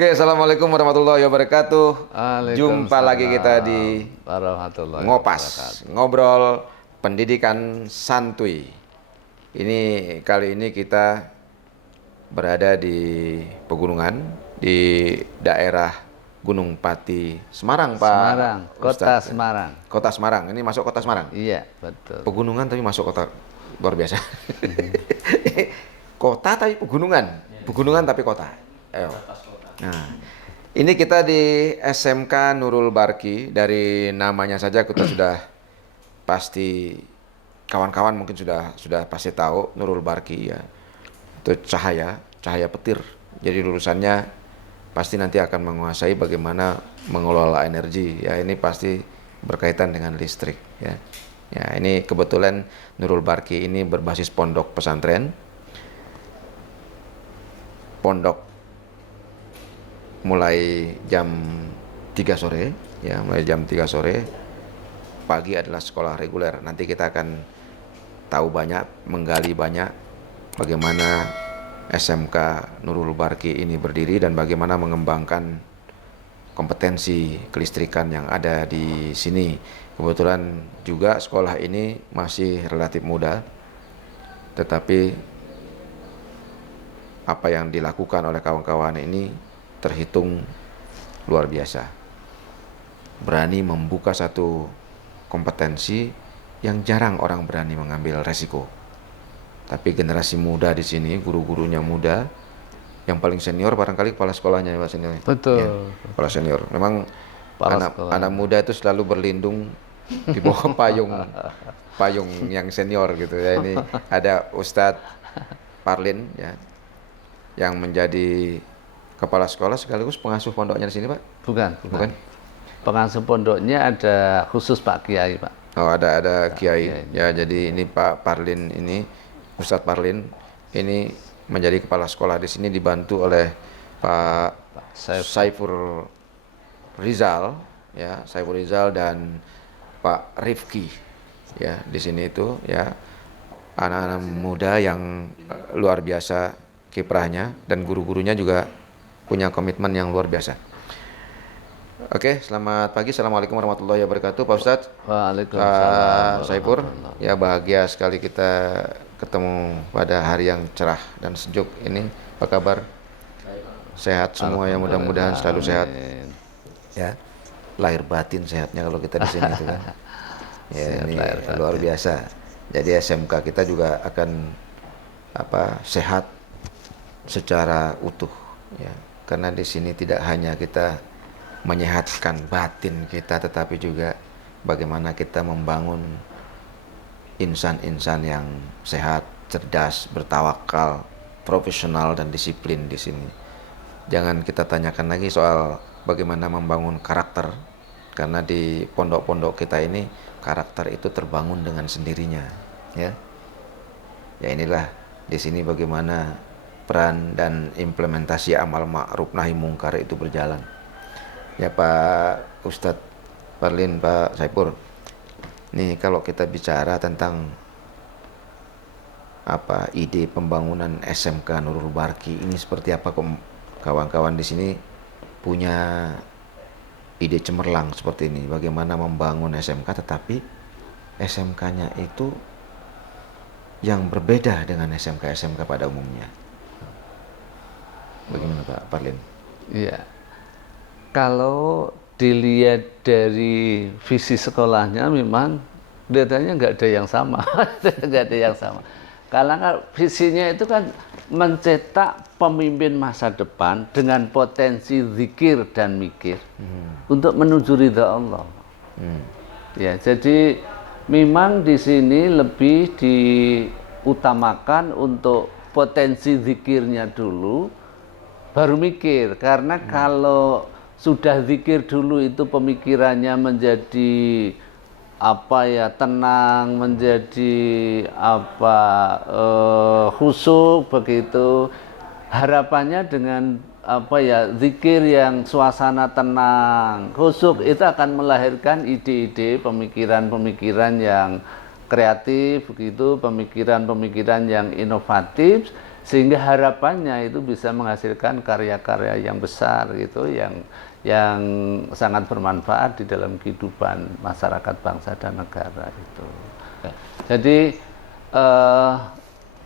Oke, assalamualaikum warahmatullahi wabarakatuh. Jumpa lagi kita di warahmatullahi Ngopas, wabarakatuh. ngobrol pendidikan santuy. Ini kali ini kita berada di pegunungan di daerah Gunung Pati, Semarang, Pak. Semarang, kota Ustadz. Semarang. Kota Semarang. Ini masuk kota Semarang. Iya, betul. Pegunungan tapi masuk kota, luar biasa. Kota tapi pegunungan, pegunungan tapi kota. Ayo. Nah, ini kita di SMK Nurul Barki. Dari namanya saja kita sudah pasti, kawan-kawan mungkin sudah pasti tahu Nurul Barki ya. Itu cahaya petir. Jadi lulusannya pasti nanti akan menguasai bagaimana mengelola energi ya. Ini pasti berkaitan dengan listrik ya. Ya, ini kebetulan Nurul Barki ini berbasis pondok pesantren. Pondok mulai jam 3 sore ya, mulai jam 3 sore. Pagi adalah sekolah reguler. Nanti kita akan tahu banyak, menggali banyak bagaimana SMK Nurul Barki ini berdiri dan bagaimana mengembangkan kompetensi kelistrikan yang ada di sini. Kebetulan juga sekolah ini masih relatif muda, tetapi apa yang dilakukan oleh kawan-kawan ini terhitung luar biasa. Berani membuka satu kompetensi yang jarang orang berani mengambil resiko. Tapi generasi muda di sini, guru-gurunya muda, yang paling senior barangkali kepala sekolahnya Pak senior. Betul. Ya, kepala senior. Memang Kepala anak muda itu selalu berlindung di bawah payung yang senior gitu ya. Ini ada Ustadz Parlin ya, yang menjadi kepala sekolah sekaligus pengasuh pondoknya di sini, Pak? Bukan. Pengasuh pondoknya ada khusus Pak Kiai, Pak. Oh, ada Kiai. Ya, jadi ini Pak Parlin ini, Ustadz Parlin ini menjadi kepala sekolah di sini dibantu oleh Pak Saiful Rizal ya, Saiful Rizal dan Pak Rifki. Ya, di sini itu ya anak-anak muda yang luar biasa kiprahnya, dan guru-gurunya juga punya komitmen yang luar biasa. Oke, selamat pagi. Assalamualaikum warahmatullahi wabarakatuh, Pak Ustadz. Waalaikumsalam. Saifur, ya bahagia sekali kita ketemu pada hari yang cerah dan sejuk ini. Apa kabar? Sehat semua ya, mudah-mudahan selalu sehat. Ya, lahir batin sehatnya kalau kita di sini itu kan. Ya, ini luar biasa. Jadi SMK kita juga akan sehat secara utuh ya. Karena di sini tidak hanya kita menyehatkan batin kita, tetapi juga bagaimana kita membangun insan-insan yang sehat, cerdas, bertawakal, profesional dan disiplin di sini. Jangan kita tanyakan lagi soal bagaimana membangun karakter, karena di pondok-pondok kita ini karakter itu terbangun dengan sendirinya, ya. Ya inilah di sini bagaimana peran dan implementasi amal ma'ruf nahi mungkar itu berjalan. Ya Pak Ustadz Parlin, Pak Saifur. Nih kalau kita bicara tentang ide pembangunan SMK Nurul Barki ini seperti apa, kawan-kawan di sini punya ide cemerlang seperti ini. Bagaimana membangun SMK tetapi SMK-nya itu yang berbeda dengan SMK-SMK pada umumnya. Bagaimana Pak Parlin? Iya. Kalau dilihat dari visi sekolahnya memang kelihatannya nggak ada yang sama. Nggak ada yang sama. Karena visinya itu kan mencetak pemimpin masa depan dengan potensi zikir dan mikir untuk menuju ridha Allah. Ya, jadi memang di sini lebih diutamakan untuk potensi zikirnya dulu, baru mikir. Karena kalau sudah zikir dulu itu pemikirannya menjadi tenang, menjadi khusyuk begitu. Harapannya dengan zikir yang suasana tenang, khusyuk, itu akan melahirkan ide-ide, pemikiran-pemikiran yang kreatif begitu, pemikiran-pemikiran yang inovatif, sehingga harapannya itu bisa menghasilkan karya-karya yang besar gitu, yang sangat bermanfaat di dalam kehidupan masyarakat bangsa dan negara itu. Jadi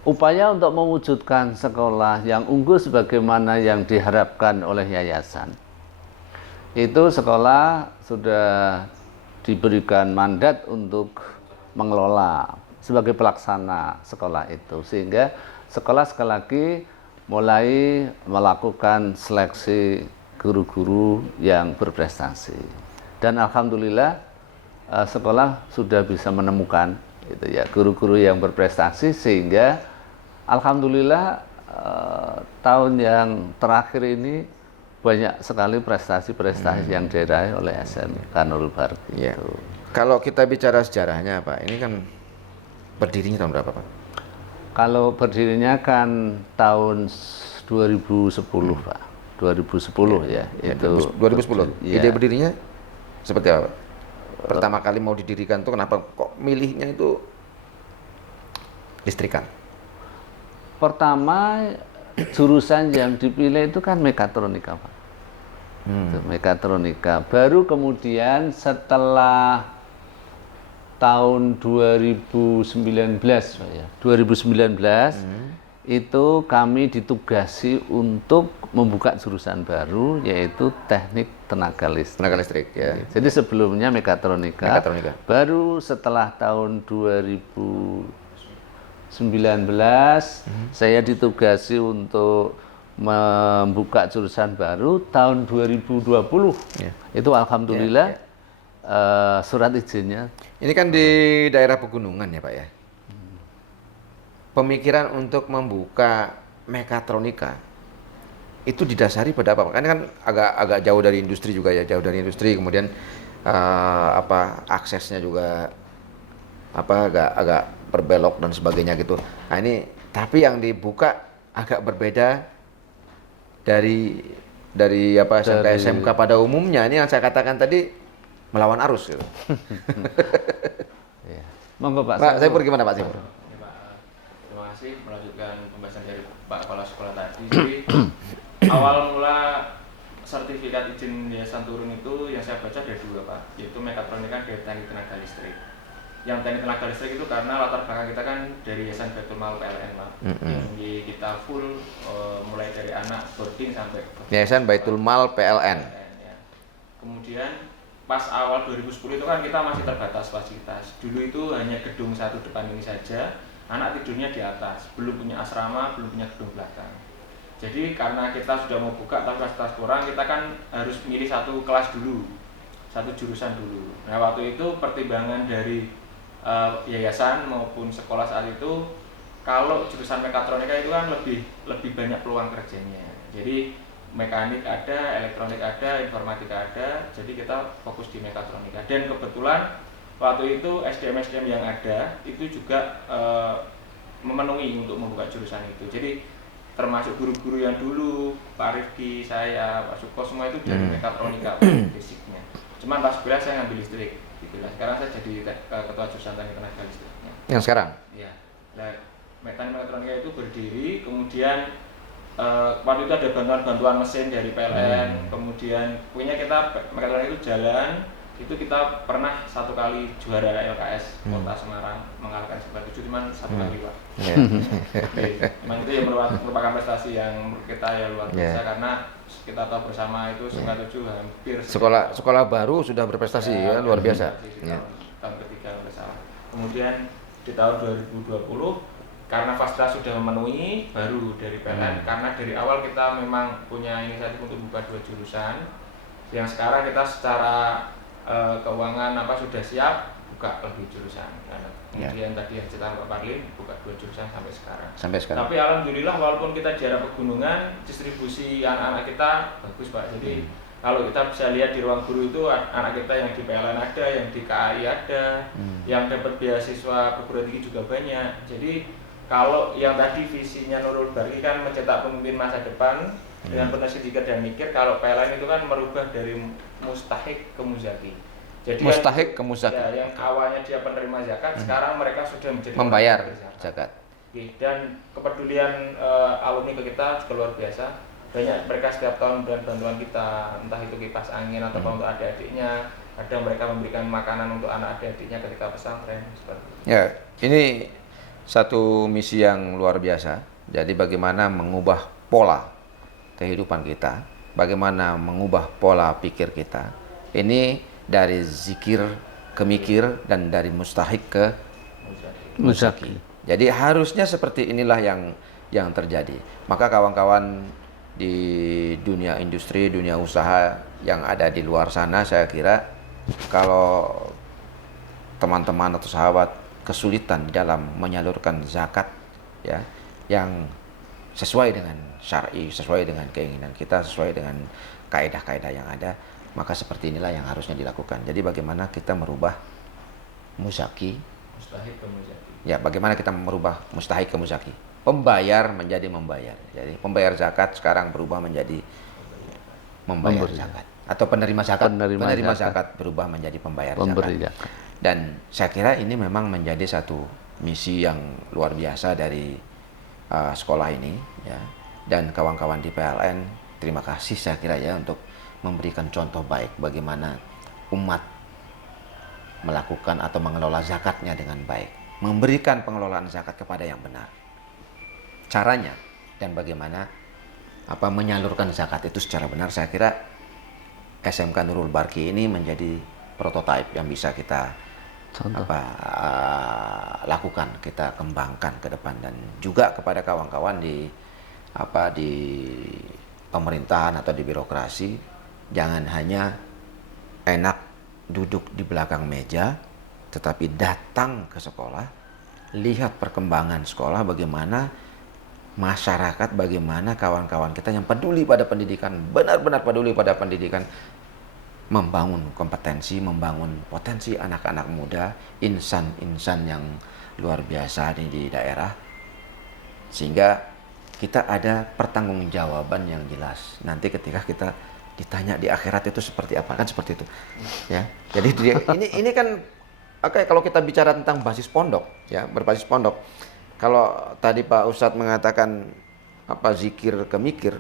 upaya untuk mewujudkan sekolah yang unggul sebagaimana yang diharapkan oleh yayasan, itu sekolah sudah diberikan mandat untuk mengelola sebagai pelaksana sekolah itu, sehingga sekolah sekali lagi mulai melakukan seleksi guru-guru yang berprestasi, dan alhamdulillah sekolah sudah bisa menemukan itu ya guru-guru yang berprestasi, sehingga alhamdulillah tahun yang terakhir ini banyak sekali prestasi-prestasi yang diraih oleh SMK Nurul Barki. Ya. Kalau kita bicara sejarahnya Pak, ini kan berdirinya tahun berapa Pak? Kalau berdirinya kan tahun 2010 Pak, 2010 ya, itu 2010. Ya. Ide berdirinya seperti apa? Pertama kali mau didirikan tuh kenapa kok milihnya itu listrikan? Pertama jurusan yang dipilih itu kan mekatronika Pak. Itu, mekatronika. Baru kemudian setelah tahun 2019 Pak ya, 2019 itu kami ditugasi untuk membuka jurusan baru, yaitu teknik tenaga listrik. Tenaga listrik ya. Jadi sebelumnya mekatronika. Baru setelah tahun 2019 saya ditugasi untuk membuka jurusan baru tahun 2020. Itu alhamdulillah surat izinnya. Ini kan di daerah pegunungan ya Pak ya. Pemikiran untuk membuka mekatronika itu didasari pada apa? Karena kan agak jauh dari industri juga ya, jauh dari industri, kemudian aksesnya juga agak berbelok dan sebagainya gitu. Nah ini tapi yang dibuka agak berbeda dari SMK pada umumnya. Ini yang saya katakan tadi melawan arus gitu. Ya. Monggo Pak. Pak Saifur gimana Pak Saifur? Terima kasih melanjutkan pembahasan dari Pak Kepala Sekolah tadi. Jadi awal mula sertifikat izin Yayasan Turun itu yang saya baca ada dua Pak, yaitu mekatronika dan teknik tenaga listrik. Yang teknik tenaga listrik itu karena latar belakang kita kan dari Yayasan Baitul Mal PLN Pak, yang kita full mulai dari anak boarding sampai Yayasan Baitul Mal PLN. Ya. Kemudian pas awal 2010 itu kan kita masih terbatas fasilitas. Dulu itu hanya gedung satu depan ini saja, anak tidurnya di atas, belum punya asrama, belum punya gedung belakang. Jadi karena kita sudah mau buka tapi fasilitas kurang, kita kan harus milih satu kelas dulu, satu jurusan dulu. Nah waktu itu pertimbangan dari yayasan maupun sekolah saat itu, kalau jurusan mekatronika itu kan lebih banyak peluang kerjanya. Jadi mekanik ada, elektronik ada, informatika ada, jadi kita fokus di mekatronika. Dan kebetulan waktu itu SDM yang ada itu juga memenuhi untuk membuka jurusan itu. Jadi termasuk guru-guru yang dulu, Pak Rifki, saya, Pak Suko, semua itu dari mekatronika basicnya. Cuman pas kuliah saya ngambil listrik, gitulah. Sekarang saya jadi ketua jurusan teknik tenaga listriknya. Yang sekarang? Iya. Nah, mekatronika itu berdiri, kemudian waktu itu ada bantuan mesin dari PLN, kemudian punya kita mekatronika itu jalan, itu kita pernah satu kali juara LKS Kota Semarang mengalahkan Sekolah 7, cuman satu kali Pak. Memang itu yang merupakan prestasi yang kita ya luar biasa, karena kita tahu bersama itu Sekolah 7 hampir sekolah baru sudah berprestasi ya, luar biasa. Tahun ketiga bersama. Kemudian di tahun 2020 karena fasilitas sudah memenuhi, baru dari PLN. Karena dari awal kita memang punya inisiatif untuk buka 2 jurusan. Yang sekarang kita secara keuangan sudah siap buka lebih jurusan. Kemudian tadi yang cerita Pak Parlin buka 2 jurusan sampai sekarang. Tapi alhamdulillah walaupun kita di daerah pegunungan, distribusi anak-anak kita bagus Pak. Jadi kalau kita bisa lihat di ruang guru itu anak kita yang di PLN ada, yang di KAI ada, yang dapat beasiswa perguruan tinggi juga banyak. Jadi kalau yang tadi visinya Nurul Barki kan mencetak pemimpin masa depan dengan penuh sedikit dan mikir, kalau PLN itu kan merubah dari mustahik ke muzaki. Jadi mustahik ke muzaki. Ya, yang awalnya dia penerima zakat, sekarang mereka sudah menjadi membayar zakat. Oke, dan kepedulian alumni ke kita juga luar biasa. Banyak mereka setiap tahun memberikan bantuan kita, entah itu kipas angin atau untuk adik-adiknya. Kadang mereka memberikan makanan untuk anak adik-adiknya ketika pesantren seperti itu. Ya, ini satu misi yang luar biasa. Jadi bagaimana mengubah pola kehidupan kita, bagaimana mengubah pola pikir kita. Ini dari zikir ke mikir dan dari mustahik ke Muzaki. Jadi harusnya seperti inilah yang terjadi. Maka kawan-kawan di dunia industri, dunia usaha yang ada di luar sana, saya kira kalau teman-teman atau sahabat kesulitan dalam menyalurkan zakat ya yang sesuai dengan syar'i, sesuai dengan keinginan kita, sesuai dengan kaidah-kaidah yang ada, maka seperti inilah yang harusnya dilakukan. Jadi bagaimana kita merubah muzaki, Mustahik ke muzaki. ya bagaimana kita merubah mustahik ke muzaki, pembayar menjadi membayar. Jadi pembayar zakat sekarang berubah menjadi membayar zakat, atau penerima zakat, Penerima zakat berubah menjadi pembayar Pemberi zakat. zakat. Dan saya kira ini memang menjadi satu misi yang luar biasa dari sekolah ini ya. Dan kawan-kawan di PLN, terima kasih saya kira ya untuk memberikan contoh baik bagaimana umat melakukan atau mengelola zakatnya dengan baik, memberikan pengelolaan zakat kepada yang benar. Caranya dan bagaimana menyalurkan zakat itu secara benar, saya kira SMK Nurul Barki ini menjadi prototipe yang bisa kita lakukan, kita kembangkan ke depan. Dan juga kepada kawan-kawan di pemerintahan atau di birokrasi, jangan hanya enak duduk di belakang meja, tetapi datang ke sekolah, lihat perkembangan sekolah, bagaimana masyarakat, bagaimana kawan-kawan kita yang peduli pada pendidikan, benar-benar peduli pada pendidikan, membangun kompetensi, membangun potensi anak-anak muda, insan-insan yang luar biasa di daerah, sehingga kita ada pertanggungjawaban yang jelas nanti ketika kita ditanya di akhirat itu seperti apa, kan seperti itu ya. Jadi ini kan kalau kita bicara tentang basis pondok ya, berbasis pondok, kalau tadi Pak Ustadz mengatakan zikir ke mikir,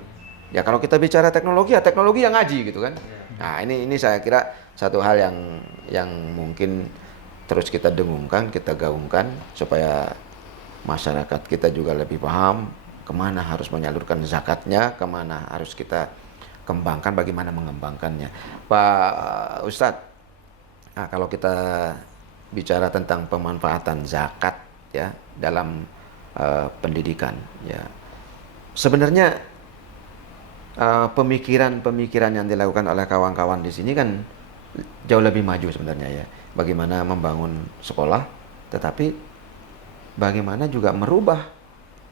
ya kalau kita bicara teknologi, ya teknologi yang ngaji gitu kan. Nah ini saya kira satu hal yang mungkin terus kita dengungkan, kita gaungkan supaya masyarakat kita juga lebih paham kemana harus menyalurkan zakatnya, kemana harus kita kembangkan, bagaimana mengembangkannya. Pak Ustadz, nah kalau kita bicara tentang pemanfaatan zakat ya dalam pendidikan ya, sebenarnya pemikiran yang dilakukan oleh kawan-kawan di sini kan jauh lebih maju sebenarnya ya. Bagaimana membangun sekolah, tetapi bagaimana juga merubah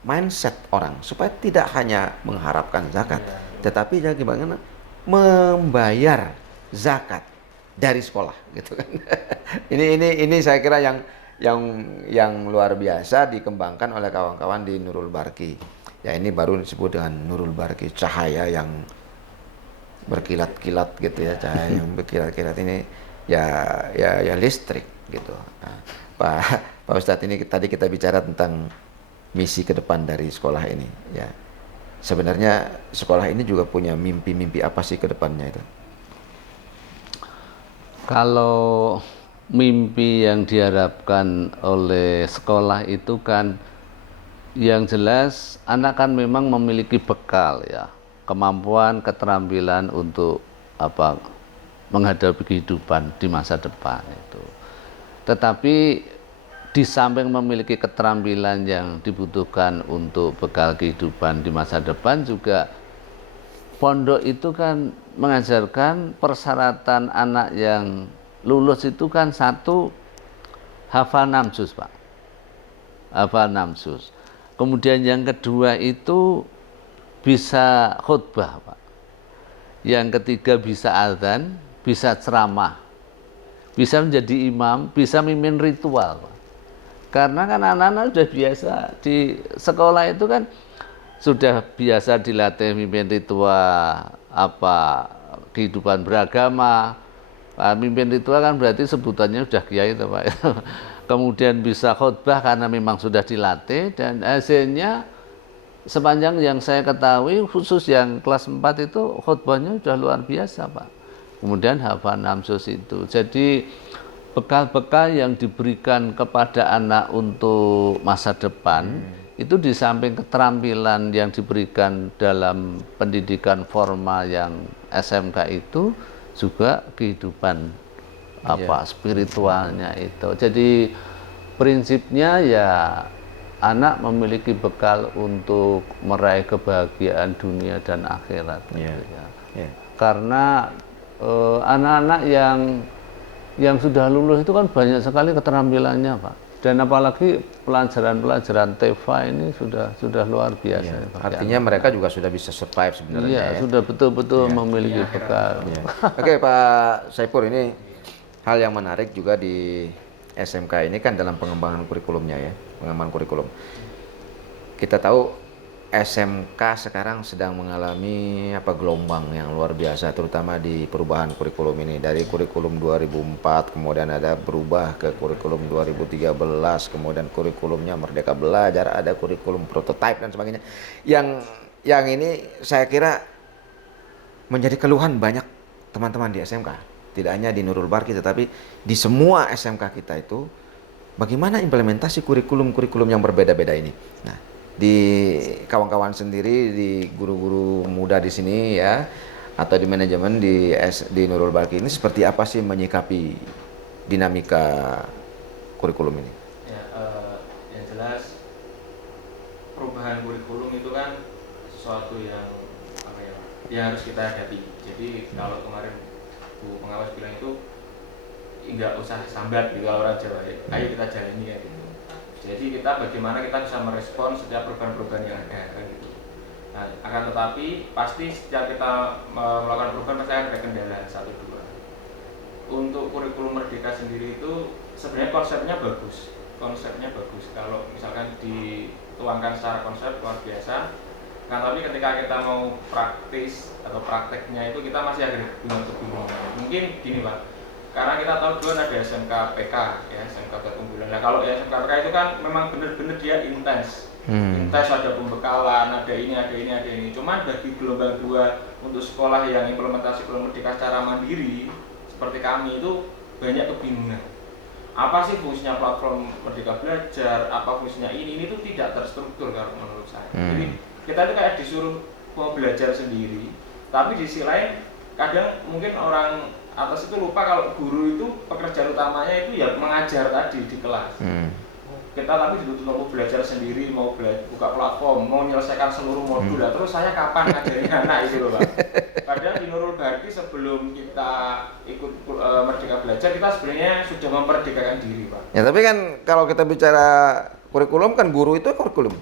mindset orang supaya tidak hanya mengharapkan zakat, tetapi bagaimana membayar zakat dari sekolah gitu kan. Ini saya kira yang luar biasa dikembangkan oleh kawan-kawan di Nurul Barki. Ya ini baru disebut dengan Nurul Barki, cahaya yang berkilat-kilat gitu ya, cahaya yang berkilat-kilat ini ya listrik gitu. Nah, Pak Ustadz, ini tadi kita bicara tentang misi ke depan dari sekolah ini ya. Sebenarnya sekolah ini juga punya mimpi-mimpi apa sih ke depannya itu? Kalau mimpi yang diharapkan oleh sekolah itu kan yang jelas anak kan memang memiliki bekal ya, kemampuan, keterampilan untuk menghadapi kehidupan di masa depan itu. Tetapi di samping memiliki keterampilan yang dibutuhkan untuk bekal kehidupan di masa depan, juga pondok itu kan mengajarkan persyaratan anak yang lulus itu kan satu, hafal 6 juz Pak, hafal 6 juz. Kemudian yang kedua itu bisa khutbah Pak. Yang ketiga bisa azan, bisa ceramah, bisa menjadi imam, bisa mimpin ritual Pak. Karena kan anak-anak sudah biasa di sekolah itu kan sudah biasa dilatih mimpin ritual, kehidupan beragama. Mimpin ritual kan berarti sebutannya sudah kiai itu Pak. kemudian bisa khutbah karena memang sudah dilatih, dan hasilnya sepanjang yang saya ketahui khusus yang kelas 4 itu khutbahnya sudah luar biasa Pak. Kemudian hafal 6 juz itu. Jadi bekal-bekal yang diberikan kepada anak untuk masa depan itu di samping keterampilan yang diberikan dalam pendidikan formal yang SMK itu juga kehidupan spiritualnya itu. Jadi prinsipnya ya anak memiliki bekal untuk meraih kebahagiaan dunia dan akhirat. Karena anak-anak yang sudah lulus itu kan banyak sekali keterampilannya Pak, dan apalagi pelajaran-pelajaran TEFA ini sudah luar biasa. Artinya mereka juga sudah bisa survive sebenarnya. Iya, sudah betul-betul memiliki bekal. Oke Pak Saipur, ini hal yang menarik juga di SMK ini kan dalam pengembangan kurikulumnya ya, pengembangan kurikulum. Kita tahu SMK sekarang sedang mengalami gelombang yang luar biasa, terutama di perubahan kurikulum ini. Dari kurikulum 2004 kemudian ada berubah ke kurikulum 2013, kemudian kurikulumnya Merdeka Belajar, ada kurikulum prototipe dan sebagainya. Yang ini saya kira menjadi keluhan banyak teman-teman di SMK. Tidak hanya di Nurul Barki tetapi di semua SMK kita itu, bagaimana implementasi kurikulum-kurikulum yang berbeda-beda ini. Nah, di kawan-kawan sendiri, di guru-guru muda di sini ya, atau di manajemen di Nurul Barki ini seperti apa sih menyikapi dinamika kurikulum ini? Ya, yang jelas perubahan kurikulum itu kan sesuatu yang harus kita hadapi. Jadi kalau kemarin Bu Pengawas bilang itu nggak usah sambat gitu kalau orang Jawa, ayo kita jalani ya gitu. Jadi kita bagaimana kita bisa merespon setiap perubahan-perubahan yang ada kan gitu. Nah, akan tetapi pasti setiap kita melakukan perubahan pasti ada kendala 1-2. Untuk kurikulum Merdeka sendiri itu sebenarnya konsepnya bagus. Kalau misalkan dituangkan secara konsep luar biasa. Kan tapi ketika kita mau praktis atau prakteknya itu kita masih agak bingung. Mungkin gini Pak. Karena kita tahu dulu ada SMK PK ya, SMK Unggulan. Nah kalau ya SMK PK itu kan memang benar-benar dia intens. Intens, ada pembekalan, ada ini. Cuman bagi gelombang 2 untuk sekolah yang implementasi kurikulum Merdeka secara mandiri seperti kami itu banyak kebingungan. Apa sih fungsinya platform Merdeka Belajar? Apa fungsinya ini tuh tidak terstruktur kalau menurut saya. Jadi kita itu kayak disuruh mau belajar sendiri, tapi di sisi lain kadang mungkin orang atas itu lupa kalau guru itu pekerjaan utamanya itu ya mengajar tadi di kelas. Kita tapi dituntut mau belajar sendiri, mau buka platform, mau menyelesaikan seluruh modul. Terus saya kapan ngajarin anak itu loh Pak. Padahal di Nurul Barki sebelum kita ikut Merdeka Belajar, kita sebenarnya sudah memperdekakan diri Pak. Ya tapi kan kalau kita bicara kurikulum kan guru itu kurikulum.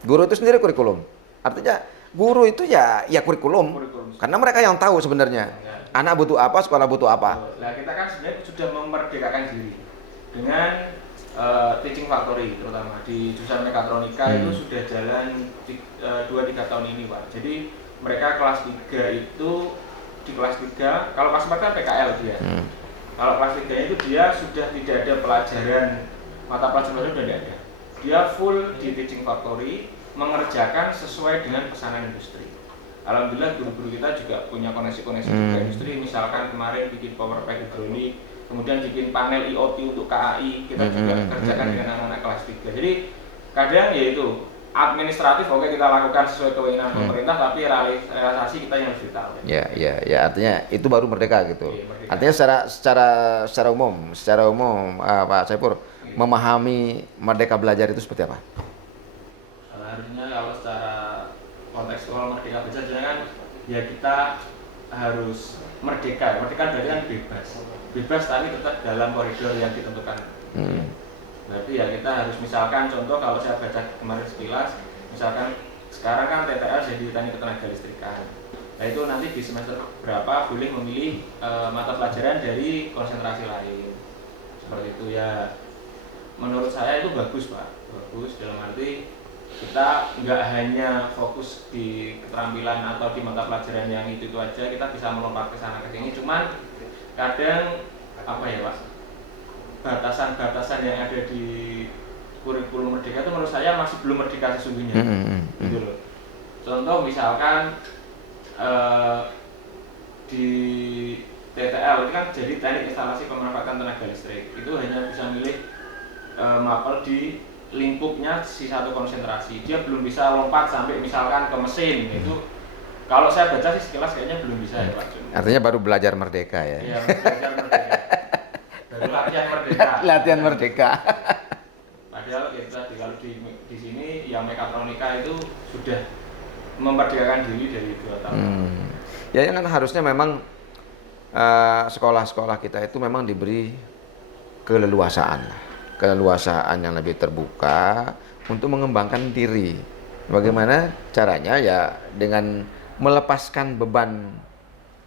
Guru itu sendiri kurikulum. Artinya guru itu ya kurikulum. Karena mereka yang tahu sebenarnya. Anak butuh apa, sekolah butuh apa. Nah kita kan sebenarnya sudah memerdekakan diri dengan teaching factory, terutama di jurusan mekatronika itu sudah jalan 2-3 tahun ini Pak. Jadi mereka kelas 3 itu di kelas 3, kalau kelas 4 kan PKL dia. Kalau kelas 3 itu dia sudah tidak ada mata pelajaran sudah tidak ada. Dia full di teaching factory, mengerjakan sesuai dengan pesanan industri. Alhamdulillah guru-guru kita juga punya koneksi-koneksi juga industri, misalkan kemarin bikin power pack hidrolik, kemudian bikin panel IoT untuk KAI, kita juga kerjakan dengan anak-anak kelas 3. Jadi kadang ya itu administratif oke kita lakukan sesuai kewenangan pemerintah, tapi realisasi kita yang harus ditahu. Ya artinya itu baru merdeka gitu. Iya, merdeka. Artinya secara umum Pak Saipur memahami Merdeka Belajar itu seperti apa? Harusnya kalau secara kontekstual Merdeka Belajar kan ya kita harus merdeka berarti kan bebas tapi tetap dalam koridor yang ditentukan. Berarti ya kita harus misalkan contoh kalau saya baca kemarin sekilas, misalkan sekarang kan TTL jadi teknik ketenaga listrikan. Nah itu nanti di semester berapa boleh memilih mata pelajaran dari konsentrasi lain. Seperti itu ya. Menurut saya itu bagus Pak, bagus dalam arti kita nggak hanya fokus di keterampilan atau di mata pelajaran yang itu aja, kita bisa melompat ke sana ke sini. Cuman kadang apa ya Pak, batasan-batasan yang ada di kurikulum Merdeka itu menurut saya masih belum merdeka sesungguhnya, gitu loh. Contoh misalkan di TTL itu kan jadi teknik instalasi pemanfaatan tenaga listrik, itu hanya bisa milih mapel di lingkupnya si satu konsentrasi, dia belum bisa lompat sampai misalkan ke mesin. Itu kalau saya baca sih sekilas kayaknya belum bisa ya Pak Jun. Artinya baru belajar merdeka ya. Iya, belajar merdeka. Baru latihan merdeka. Latihan merdeka. Padahal itu tadi kalau di sini yang mekatronika itu sudah memerdekakan diri dari 2 tahun. Ya kan harusnya memang sekolah-sekolah kita itu memang diberi keleluasaan yang lebih terbuka untuk mengembangkan diri. Bagaimana caranya ya dengan melepaskan beban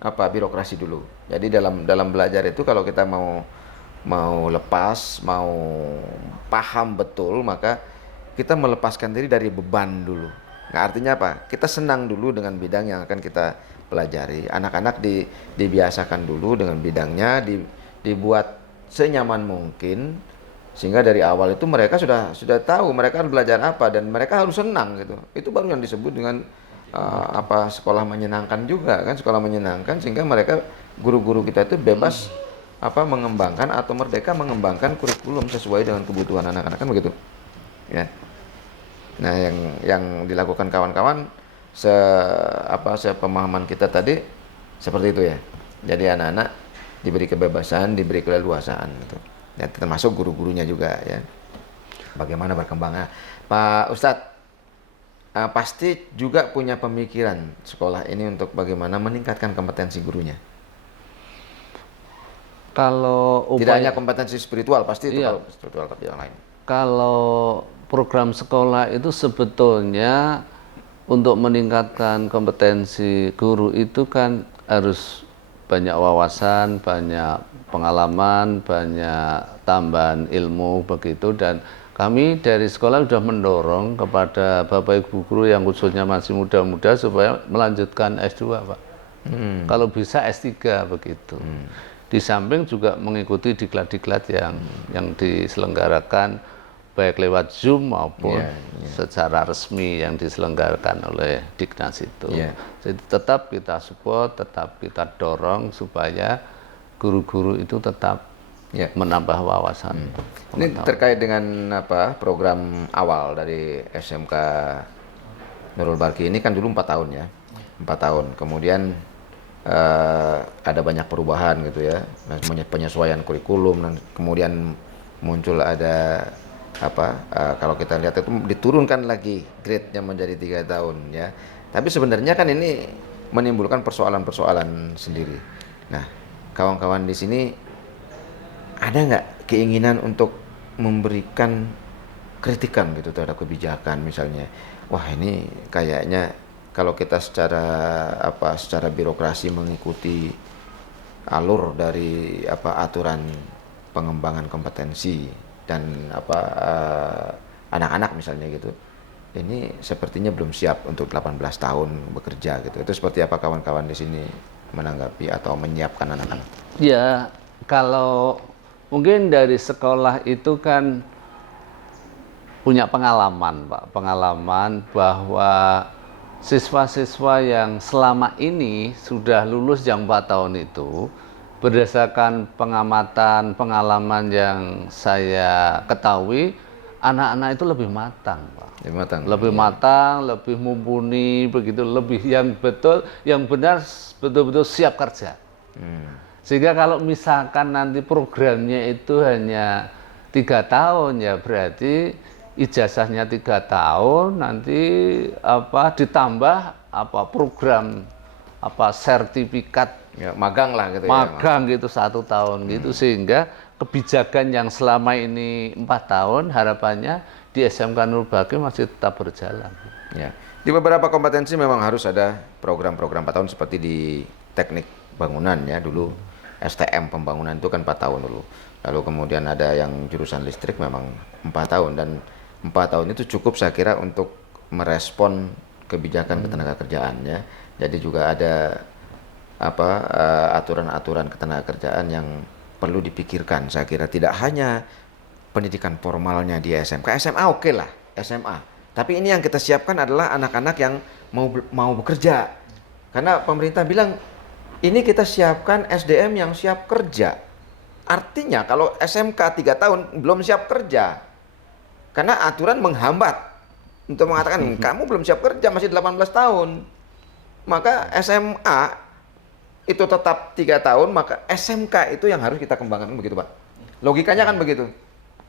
birokrasi dulu. Jadi dalam belajar itu kalau kita mau lepas, mau paham betul, maka kita melepaskan diri dari beban dulu. Nah, artinya apa? Kita senang dulu dengan bidang yang akan kita pelajari. Anak-anak dibiasakan dulu dengan bidangnya, dibuat senyaman mungkin, sehingga dari awal itu mereka sudah tahu mereka harus belajar apa dan mereka harus senang gitu. Itu baru yang disebut dengan sekolah menyenangkan juga kan, sekolah menyenangkan sehingga mereka guru-guru kita itu bebas mengembangkan atau merdeka mengembangkan kurikulum sesuai dengan kebutuhan anak-anak kan begitu ya. Nah yang dilakukan kawan-kawan sepemahaman kita tadi seperti itu ya. Jadi anak-anak diberi kebebasan, diberi keleluasaan gitu. Ya, termasuk guru-gurunya juga ya. Bagaimana berkembangnya Pak Ustadz, pasti juga punya pemikiran sekolah ini untuk bagaimana meningkatkan kompetensi gurunya. Kalau tidak hanya kompetensi spiritual, pasti itu iya, kalau spiritual tapi yang lain. Kalau program sekolah itu sebetulnya untuk meningkatkan kompetensi guru itu kan harus banyak wawasan, banyak pengalaman, banyak tambahan ilmu begitu, dan kami dari sekolah sudah mendorong kepada Bapak Ibu guru yang khususnya masih muda-muda supaya melanjutkan S2 Pak. Kalau bisa S3 begitu. Di samping juga mengikuti diklat-diklat yang diselenggarakan baik lewat Zoom maupun secara resmi yang diselenggarakan oleh Diknas itu. Jadi tetap kita support, tetap kita dorong supaya guru-guru itu tetap menambah wawasan. Ini terkait dengan program awal dari SMK Nurul Balki ini kan dulu 4 tahun ya, 4 tahun. Kemudian ada banyak perubahan gitu ya, penyesuaian kurikulum, dan kemudian muncul ada kalau kita lihat itu diturunkan lagi grade-nya menjadi 3 tahun ya. Tapi sebenarnya kan ini menimbulkan persoalan-persoalan sendiri. Nah, kawan-kawan di sini ada nggak keinginan untuk memberikan kritikan gitu terhadap kebijakan misalnya? Wah, ini kayaknya kalau kita secara birokrasi mengikuti alur dari aturan pengembangan kompetensi dan anak-anak misalnya gitu, ini sepertinya belum siap untuk 18 tahun bekerja gitu. Itu seperti apa kawan-kawan di sini menanggapi atau menyiapkan anak-anak? Ya, kalau mungkin dari sekolah itu kan punya pengalaman Pak, pengalaman bahwa siswa-siswa yang selama ini sudah lulus yang 4 tahun itu, berdasarkan pengamatan, pengalaman yang saya ketahui, anak-anak itu lebih matang, Pak. Lebih matang, lebih mumpuni, begitu, lebih yang benar betul-betul siap kerja. Sehingga kalau misalkan nanti programnya itu hanya 3 tahun, ya berarti ijazahnya 3 tahun, nanti ditambah program sertifikat magang lah gitu magang gitu 1 tahun gitu, sehingga kebijakan yang selama ini 4 tahun harapannya di SMK Nurul Balki masih tetap berjalan. Ya. Di beberapa kompetensi memang harus ada program-program 4 tahun seperti di teknik bangunan ya, dulu STM pembangunan itu kan 4 tahun dulu. Lalu kemudian ada yang jurusan listrik memang 4 tahun, dan 4 tahun itu cukup saya kira untuk merespon kebijakan ketenagakerjaan ya. Jadi juga ada aturan-aturan ketenagakerjaan yang perlu dipikirkan. Saya kira tidak hanya pendidikan formalnya di SMK, SMA oke lah, SMA. Tapi ini yang kita siapkan adalah anak-anak yang mau bekerja. Karena pemerintah bilang ini kita siapkan SDM yang siap kerja. Artinya kalau SMK 3 tahun belum siap kerja. Karena aturan menghambat untuk mengatakan kamu belum siap kerja, masih 18 tahun. Maka SMA itu tetap 3 tahun, maka SMK itu yang harus kita kembangkan, begitu Pak. Logikanya kan begitu.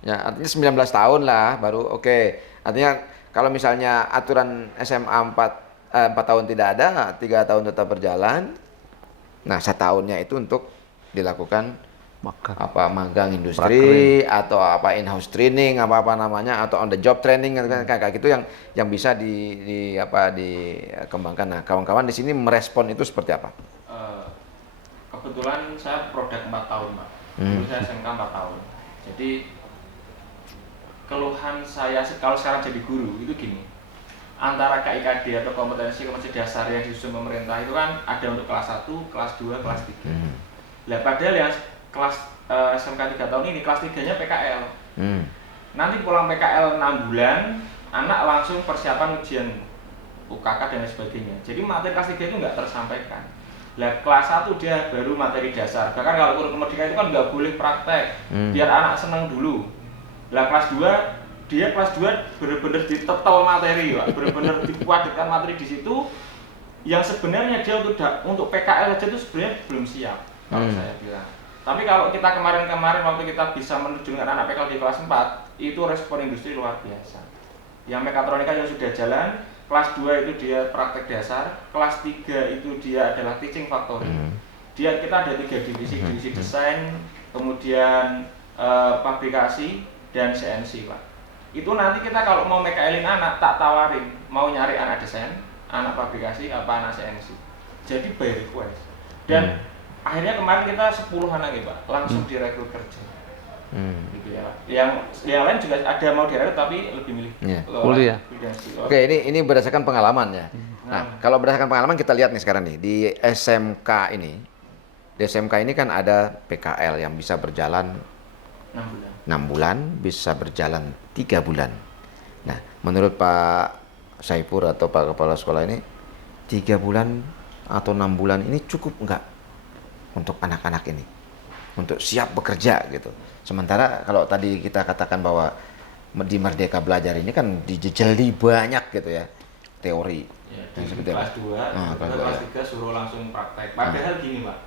Ya, artinya 19 tahun lah baru oke. Artinya kalau misalnya aturan SMA 4 tahun tidak ada, 3 tahun tetap berjalan. Nah, 1 tahunnya itu untuk dilakukan magang industri atau in-house training apa namanya, atau on the job training kayak gitu yang bisa dikembangkan. Nah, kawan-kawan di sini merespon itu seperti apa? Kebetulan saya produk 4 tahun, Pak. Dulu saya SMK 4 tahun. Jadi keluhan saya kalau sekarang jadi guru itu gini. Antara KIKD atau kompetensi dasar yang disusun pemerintah itu kan ada untuk kelas 1, kelas 2, kelas 3. Lah padahal yang kelas SMK 3 tahun ini kelas 3-nya PKL. Nanti pulang PKL 6 bulan, anak langsung persiapan ujian UKK dan lain sebagainya. Jadi materi kelas 3 itu nggak tersampaikan. Lah kelas 1 dia baru materi dasar. Bahkan kalau kurikulum merdeka itu kan nggak boleh praktek, biar anak senang dulu. Lah kelas 2 dia kelas 2 benar-benar ditetel materi, Pak. Benar-benar dipadatkan materi di situ yang sebenarnya dia untuk PKL aja itu sebenarnya belum siap kalau saya bilang. Tapi kalau kita kemarin waktu kita bisa menerjunkan anak PKL di kelas 4, itu respon industri luar biasa. Yang mekatronika yang sudah jalan, kelas 2 itu dia praktek dasar, kelas 3 itu dia adalah teaching factory. Kita ada 3 divisi desain, kemudian pabrikasi dan CNC, Pak. Itu nanti kita kalau mau PKL-in anak, tak tawarin mau nyari anak desain, anak pabrikasi, apa anak CNC. Jadi by request. Dan akhirnya kemarin kita 10 anak ya, Pak, langsung direkrut kerja. Gitu ya, Pak. Yang lain juga ada mau direkrut tapi lebih milih kuliah. Oke, ini berdasarkan pengalaman ya. Nah, kalau berdasarkan pengalaman kita lihat nih sekarang nih di SMK ini. Di SMK ini kan ada PKL yang bisa berjalan 6 bulan, bisa berjalan 3 bulan. Nah, menurut Pak Saipur atau Pak Kepala Sekolah ini 3 bulan atau 6 bulan ini cukup enggak untuk anak-anak ini untuk siap bekerja gitu. Sementara kalau tadi kita katakan bahwa di Merdeka Belajar ini kan dijejeli banyak gitu ya teori. Ya, di kelas 2, kelas 3 suruh langsung praktek. Padahal gini, Pak,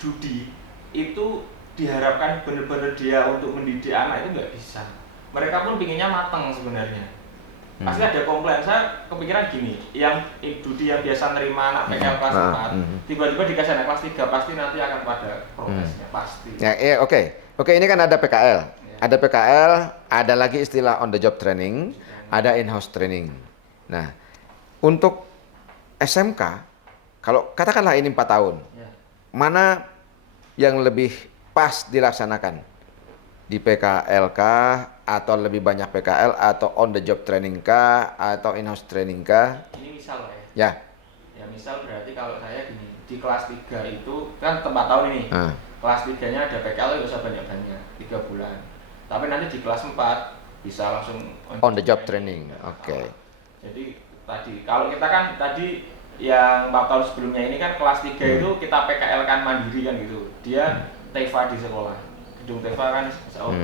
judi itu diharapkan benar-benar dia untuk mendidik anak itu nggak bisa. Mereka pun pinginnya matang sebenarnya. Pasti ada komplain. Saya kepikiran gini, yang judi yang biasa nerima anak PKL kelas 4, tiba-tiba dikasih anak kelas 3, pasti nanti akan pada protesnya, pasti. Ya, oke, ini kan ada PKL. Ada PKL, ada lagi istilah on the job training, ada in-house training. Nah, untuk SMK, kalau katakanlah ini 4 tahun, mana yang lebih pas dilaksanakan? Di PKL kah, atau lebih banyak PKL, atau on the job training kah, atau in-house training kah? Ini misal ya. Ya misal berarti kalau saya gini, di kelas 3 itu kan 4 tahun ini. Kelas 3-nya ada PKL itu usah banyak-banyak, 3 bulan. Tapi nanti di kelas 4 bisa langsung on the job training. Oke. Jadi kalau kita kan tadi yang 4 tahun sebelumnya ini kan kelas 3 itu kita PKL kan mandiri kan gitu. Dia TEFA di sekolah. Gedung TEFA kan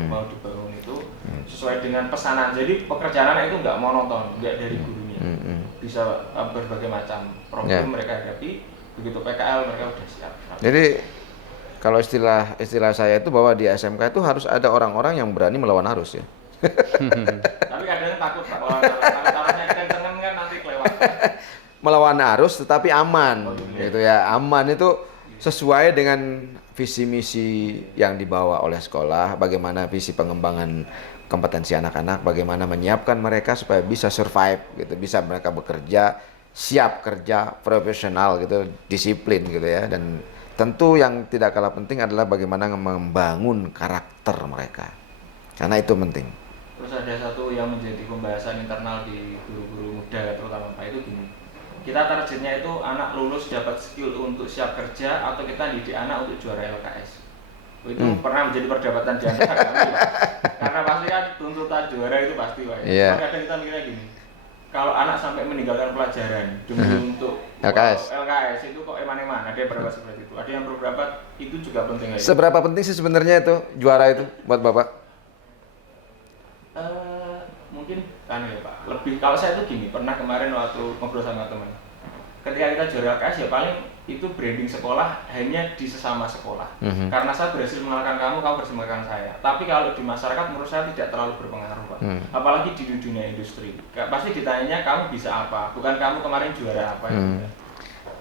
mau dibangun itu sesuai dengan pesanan. Jadi pekerjaan anak itu nggak monoton, nggak dari gurunya. Bisa berbagai macam problem mereka hadapi. Begitu PKL mereka udah siap. Jadi kalau istilah saya itu bahwa di SMK itu harus ada orang-orang yang berani melawan arus ya. Tapi kadang takut Pak, kalau taruhnya kenceng kan nanti kelewat. Melawan arus tetapi aman, gitu ya. Aman itu sesuai dengan visi misi yang dibawa oleh sekolah, bagaimana visi pengembangan kompetensi anak-anak, bagaimana menyiapkan mereka supaya bisa survive gitu, bisa mereka bekerja, siap kerja, profesional gitu, disiplin gitu ya. Dan tentu yang tidak kalah penting adalah bagaimana membangun karakter mereka. Karena itu penting. Terus ada satu yang menjadi pembahasan internal di guru-guru muda terutama Pak itu gini. kita targetnya itu anak lulus dapat skill untuk siap kerja atau kita didik anak untuk juara LKS. Itu pernah menjadi perdebatan di antara kami, Pak. Karena pasti kan tuntutan juara itu pasti, Pak. Iya. Cuma kadang kita mikirnya gini, kalau anak sampai meninggalkan pelajaran demi untuk LKS itu kok eman-eman, ada yang berpendapat seperti itu, ada yang berpendapat itu juga penting. Seberapa penting sih sebenarnya itu juara itu buat Bapak? Mungkin kan ya Pak, lebih kalau saya tuh gini, pernah kemarin waktu ngobrol sama teman, ketika kita juara LKS ya paling itu branding sekolah hanya di sesama sekolah. Karena saya berhasil mengalahkan kamu, kamu berhasil mengalahkan saya. Tapi kalau di masyarakat menurut saya tidak terlalu berpengaruh, Pak. Apalagi di dunia industri. Pasti ditanyanya kamu bisa apa, bukan kamu kemarin juara apa.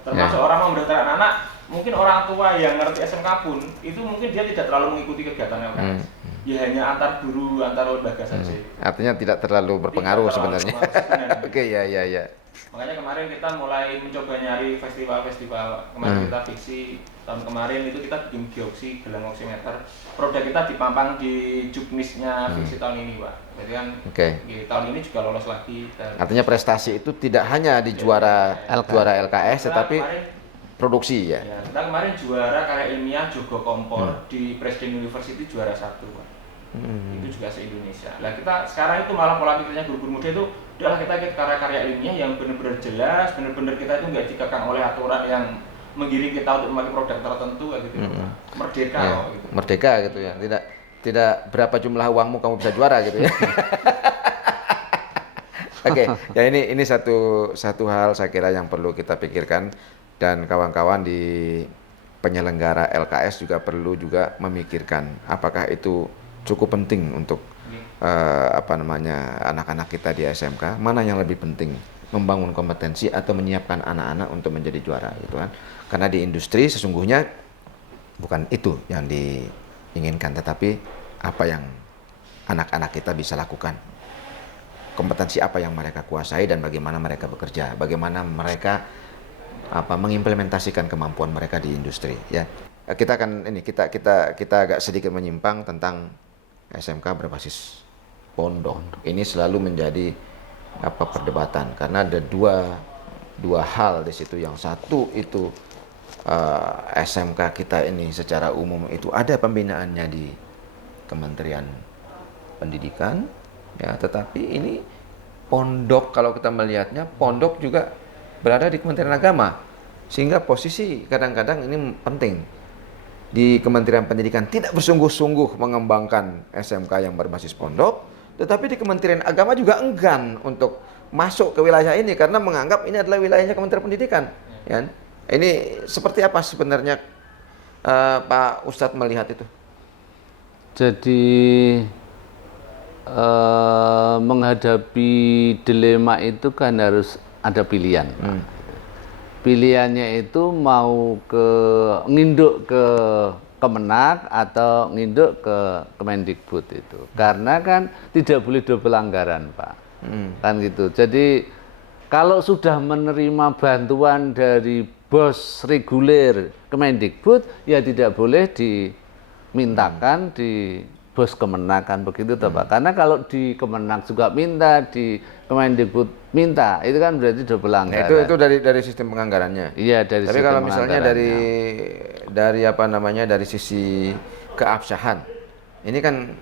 Termasuk orang mau mendaftarkan anak, mungkin orang tua yang ngerti SMK pun itu mungkin dia tidak terlalu mengikuti kegiatan LKS. Ya hanya antar guru, antar lembaga saja. Artinya tidak terlalu berpengaruh sebenarnya. Oke, ya. Makanya kemarin kita mulai mencoba nyari festival-festival. Kemarin kita fiksi, tahun kemarin itu kita bikin Geoksi, gelang oximeter. Produk kita dipampang di Juknisnya fiksi tahun ini, Pak. Jadi kan tahun ini juga lolos lagi. Artinya prestasi itu tidak hanya di juara LKS, tetapi produksi ya. Kita kemarin juara karya ilmiah Jogo Kompor di Presiden University juara 1, Pak. Itu juga se-Indonesia. Lah kita sekarang itu malah pola pikirnya guru-guru muda itu udahlah kita karya-karya ilmiah yang benar-benar jelas, benar-benar kita itu nggak dikekang oleh aturan yang menggiring kita untuk memakai produk tertentu gitu. Merdeka ya, gitu. Merdeka gitu ya. Tidak berapa jumlah uangmu kamu bisa juara gitu ya. Oke, ya ini satu hal saya kira yang perlu kita pikirkan, dan kawan-kawan di penyelenggara LKS juga perlu juga memikirkan apakah itu cukup penting untuk anak-anak kita di SMK, mana yang lebih penting, membangun kompetensi atau menyiapkan anak-anak untuk menjadi juara gitu kan. Karena di industri sesungguhnya bukan itu yang diinginkan, tetapi apa yang anak-anak kita bisa lakukan, kompetensi apa yang mereka kuasai dan bagaimana mereka bekerja, bagaimana mereka mengimplementasikan kemampuan mereka di industri ya. Kita agak sedikit menyimpang tentang SMK berbasis pondok. Ini selalu menjadi perdebatan karena ada dua hal di situ. Yang satu itu SMK kita ini secara umum itu ada pembinaannya di Kementerian Pendidikan ya, tetapi ini pondok, kalau kita melihatnya pondok juga berada di Kementerian Agama, sehingga posisi kadang-kadang ini penting. Di Kementerian Pendidikan tidak bersungguh-sungguh mengembangkan SMK yang berbasis pondok, tetapi di Kementerian Agama juga enggan untuk masuk ke wilayah ini karena menganggap ini adalah wilayahnya Kementerian Pendidikan. Ya. Ini seperti apa sebenarnya Pak Ustadz melihat itu? Jadi menghadapi dilema itu kan harus ada pilihan. Pilihannya itu mau nginduk ke Kemenak atau nginduk ke Kemendikbud itu. Karena kan tidak boleh double anggaran, Pak. Kan gitu. Jadi kalau sudah menerima bantuan dari bos reguler Kemendikbud, ya tidak boleh dimintakan di bos Kemenak, kan begitu toh Pak. Karena kalau di Kemenak juga minta, di Kemendikbud minta, itu kan berarti double anggaran. Nah, itu dari sistem penganggarannya. Iya, dari Tapi sistem kalau misalnya dari sisi keabsahan, ini kan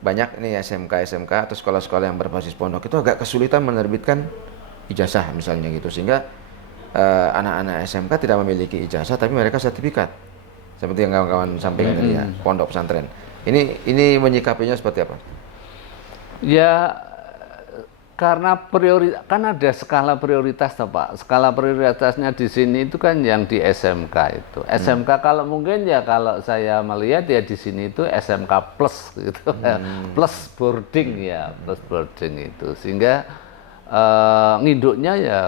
banyak nih SMK atau sekolah-sekolah yang berbasis pondok itu agak kesulitan menerbitkan ijazah misalnya gitu, sehingga anak-anak SMK tidak memiliki ijazah tapi mereka sertifikat. Seperti yang kawan-kawan sampaikan tadi ya, pondok pesantren. Ini menyikapinya seperti apa? Ya karena kan ada skala prioritas toh Pak. Skala prioritasnya di sini itu kan yang di SMK itu. SMK kalau mungkin ya kalau saya melihat ya di sini itu SMK plus gitu. Plus boarding ya, plus boarding itu. Sehingga nginduknya ya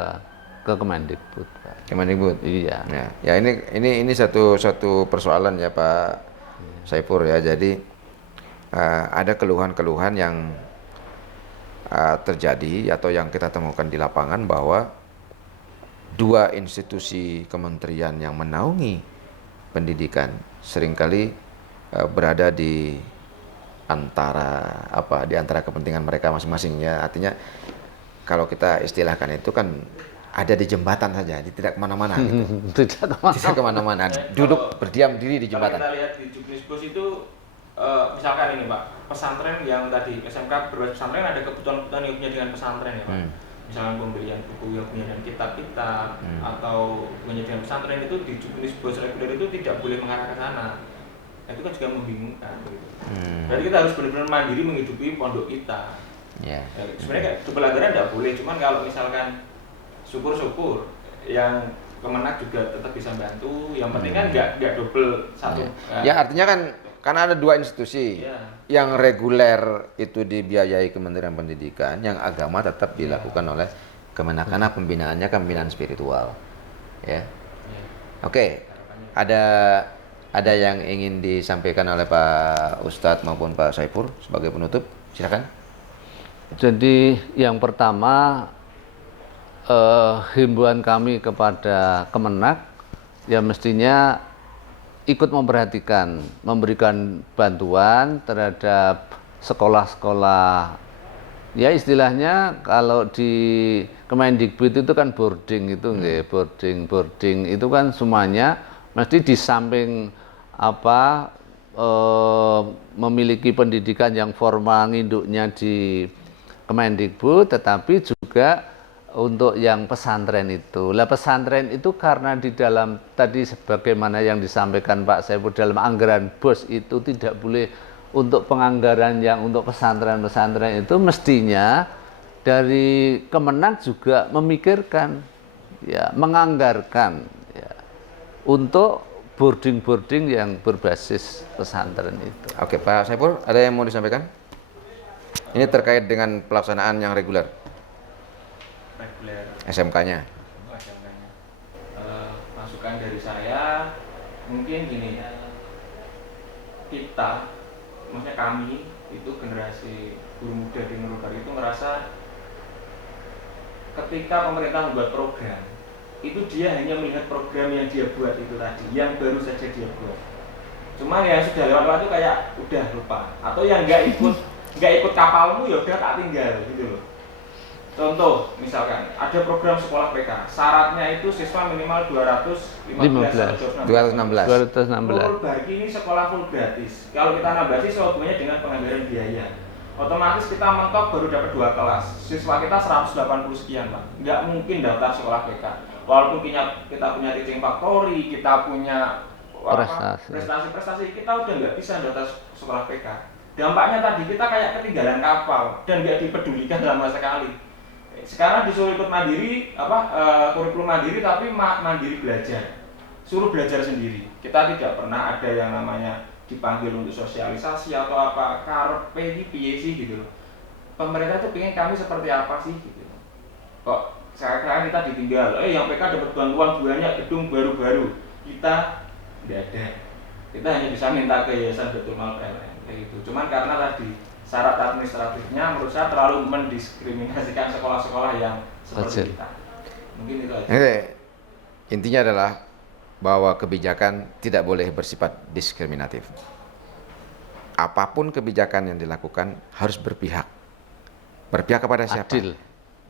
ke Kemendikbud, Pak. Kemendikbud. Iya. Ya ini satu persoalan ya Pak Saifur ya. Jadi ada keluhan-keluhan yang terjadi atau yang kita temukan di lapangan bahwa dua institusi kementerian yang menaungi pendidikan seringkali berada di antara kepentingan mereka masing-masing ya. Artinya kalau kita istilahkan itu kan ada di jembatan saja, tidak kemana-mana gitu. Tidak kemana. Tidak kemana-mana, duduk berdiam diri di Kalau jembatan. kita lihat di Juknisbos itu misalkan ini Pak, pesantren yang tadi SMK berbasis pesantren ada kebutuhan-kebutuhan yang punya dengan pesantren ya Pak. Misalkan pembelian buku yang punya dengan kitab-kitab atau punya dengan pesantren itu di Juknisbos reguler itu tidak boleh mengarah ke sana. Itu kan juga membingungkan gitu. Jadi kita harus benar-benar mandiri menghidupi pondok kita. Ya. Sebenarnya double anggaran tidak boleh, cuman kalau misalkan syukur-syukur yang Kemenak juga tetap bisa bantu. Yang penting kan nggak double satu. Ya artinya kan karena ada dua institusi. Yang reguler itu dibiayai Kementerian Pendidikan, yang agama tetap dilakukan oleh Kemenak karena pembinaannya kan pembinaan spiritual. Ya. Oke. Ada yang ingin disampaikan oleh Pak Ustadz maupun Pak Saiful sebagai penutup? Silakan. Jadi yang pertama himbauan kami kepada Kemenak ya mestinya ikut memperhatikan, memberikan bantuan terhadap sekolah-sekolah. Ya istilahnya kalau di Kemendikbud itu kan boarding itu nggih, boarding itu kan semuanya mesti di samping apa memiliki pendidikan yang formal nginduknya di Kemendikbud, tetapi juga untuk yang pesantren itu. Lah pesantren itu karena di dalam tadi sebagaimana yang disampaikan Pak Saiful dalam anggaran BOS itu tidak boleh untuk penganggaran yang untuk pesantren-pesantren itu mestinya dari Kemenak juga memikirkan ya menganggarkan ya untuk boarding-boarding yang berbasis pesantren itu. Oke, Pak Saiful, ada yang mau disampaikan? Ini terkait dengan pelaksanaan yang reguler. SMK-nya. Masukan dari saya mungkin gini, kita, maksudnya kami itu generasi guru muda di Nurul itu merasa ketika pemerintah membuat program itu dia hanya melihat program yang dia buat itu tadi, yang baru saja dia buat. Cuma yang sudah lewat itu kayak udah lupa, atau yang nggak ikut kapalmu ya udah tak tinggal gitu loh. Contoh, misalkan ada program sekolah PK, syaratnya itu siswa minimal 216. Full bagi ini sekolah full gratis. Kalau kita nambah siswa hubungannya dengan penganggaran biaya. Otomatis kita mentok baru dapat 2 kelas. Siswa kita 180 sekian, Pak. Nggak mungkin daftar sekolah PK. Walaupun kita punya teaching factory, kita punya prestasi-prestasi, kita udah nggak bisa daftar sekolah PK. Dampaknya tadi kita kayak ketinggalan kapal dan nggak dipedulikan sama sekali. Sekarang disuruh ikut mandiri, kurikulum mandiri tapi mandiri belajar, suruh belajar sendiri. Kita tidak pernah ada yang namanya dipanggil untuk sosialisasi atau apa, karpe ini piye sih gitu loh. Pemerintah itu pengen kami seperti apa sih gitu. Kok sekarang kita ditinggal, yang PK dapat bantuan banyak, gedung baru-baru, kita tidak ada. Kita hanya bisa minta ke Yayasan Baitul Mal PLN kayak gitu. Cuman karena tadi syarat administratifnya menurut saya terlalu mendiskriminasikan sekolah-sekolah yang seperti kita. Mungkin itu aja. Intinya adalah bahwa kebijakan tidak boleh bersifat diskriminatif. Apapun kebijakan yang dilakukan harus berpihak. Berpihak kepada siapa? Adil.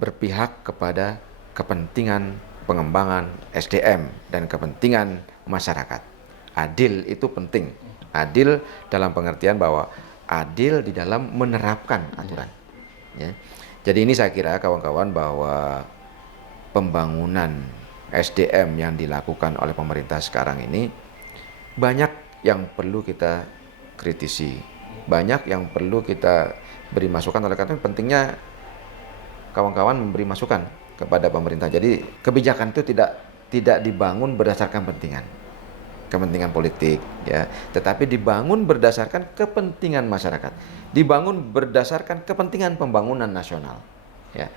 Berpihak kepada kepentingan pengembangan SDM dan kepentingan masyarakat. Adil itu penting. Adil dalam pengertian bahwa adil di dalam menerapkan aturan. Ya. Jadi ini saya kira kawan-kawan bahwa pembangunan SDM yang dilakukan oleh pemerintah sekarang ini banyak yang perlu kita kritisi, banyak yang perlu kita beri masukan. Oleh karena pentingnya kawan-kawan memberi masukan kepada pemerintah. Jadi kebijakan itu tidak dibangun berdasarkan kepentingan politik ya, tetapi dibangun berdasarkan kepentingan masyarakat, dibangun berdasarkan kepentingan pembangunan nasional ya.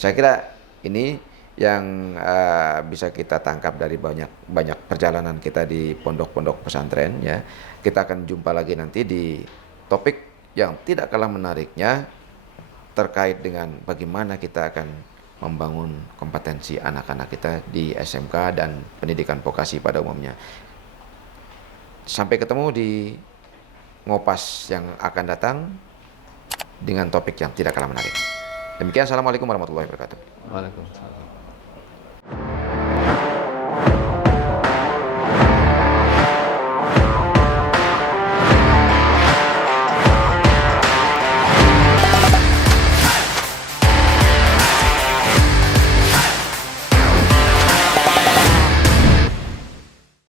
Saya kira ini yang bisa kita tangkap dari banyak perjalanan kita di pondok-pondok pesantren ya. Kita akan jumpa lagi nanti di topik yang tidak kalah menariknya terkait dengan bagaimana kita akan membangun kompetensi anak-anak kita di SMK dan pendidikan vokasi pada umumnya. Sampai ketemu di Ngopas yang akan datang dengan topik yang tidak kalah menarik. Demikian, assalamualaikum warahmatullahi wabarakatuh. Waalaikumsalam.